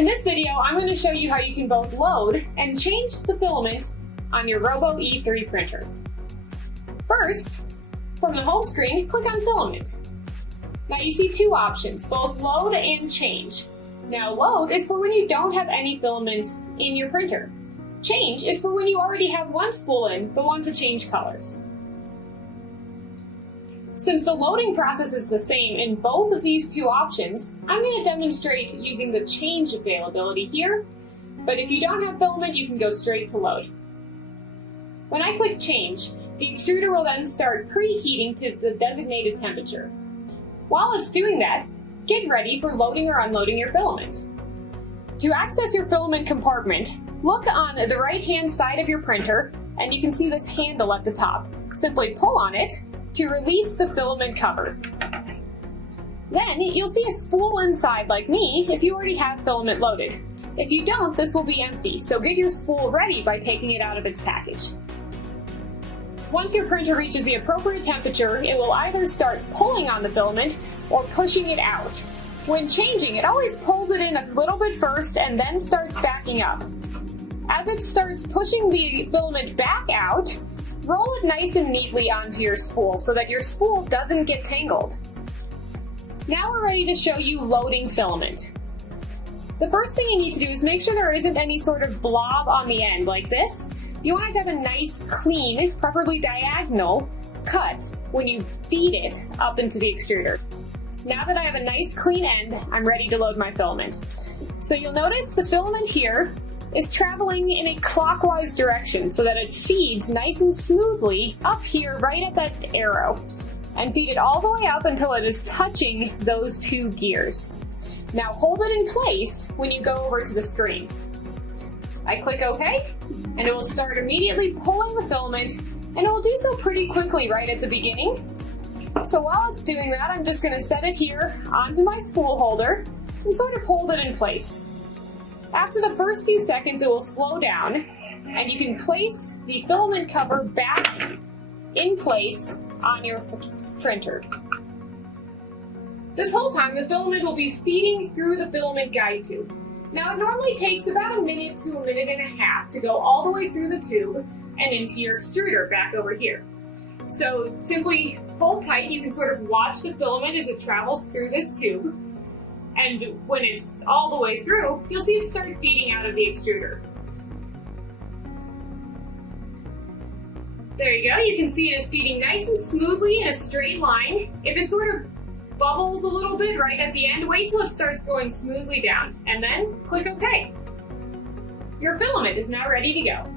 In this video, I'm going to show you how you can both load and change the filament on your Robo E3 printer. First, from the home screen, click on Filament. Now you see two options, both load and change. Now load is for when you don't have any filament in your printer. Change is for when you already have one spool in, but want to change colors. Since the loading process is the same in both of these two options, I'm going to demonstrate using the change availability here, but if you don't have filament, you can go straight to load. When I click change, the extruder will then start preheating to the designated temperature. While it's doing that, get ready for loading or unloading your filament. To access your filament compartment, look on the right-hand side of your printer, and you can see this handle at the top. Simply pull on it to release the filament cover. Then you'll see a spool inside like me if you already have filament loaded. If you don't, this will be empty, so get your spool ready by taking it out of its package. Once your printer reaches the appropriate temperature, it will either start pulling on the filament or pushing it out. When changing, it always pulls it in a little bit first and then starts backing up. As it starts pushing the filament back out, roll it nice and neatly onto your spool so that your spool doesn't get tangled. Now we're ready to show you loading filament. The first thing you need to do is make sure there isn't any sort of blob on the end like this. You want it to have a nice, clean, preferably diagonal, cut when you feed it up into the extruder. Now that I have a nice clean end, I'm ready to load my filament. So you'll notice the filament here is traveling in a clockwise direction so that it feeds nice and smoothly up here right at that arrow, and feed it all the way up until it is touching those two gears. Now hold it in place when you go over to the screen. I click OK, and it will start immediately pulling the filament, and it will do so pretty quickly right at the beginning. So while it's doing that, I'm just going to set it here onto my spool holder and sort of hold it in place. After the first few seconds, it will slow down, and you can place the filament cover back in place on your printer. This whole time, the filament will be feeding through the filament guide tube. Now, it normally takes about a minute to a minute and a half to go all the way through the tube and into your extruder back over here. So simply hold tight. You can sort of watch the filament as it travels through this tube. And when it's all the way through, you'll see it start feeding out of the extruder. There you go. You can see it is feeding nice and smoothly in a straight line. If it sort of bubbles a little bit right at the end, wait till it starts going smoothly down, and then click OK. Your filament is now ready to go.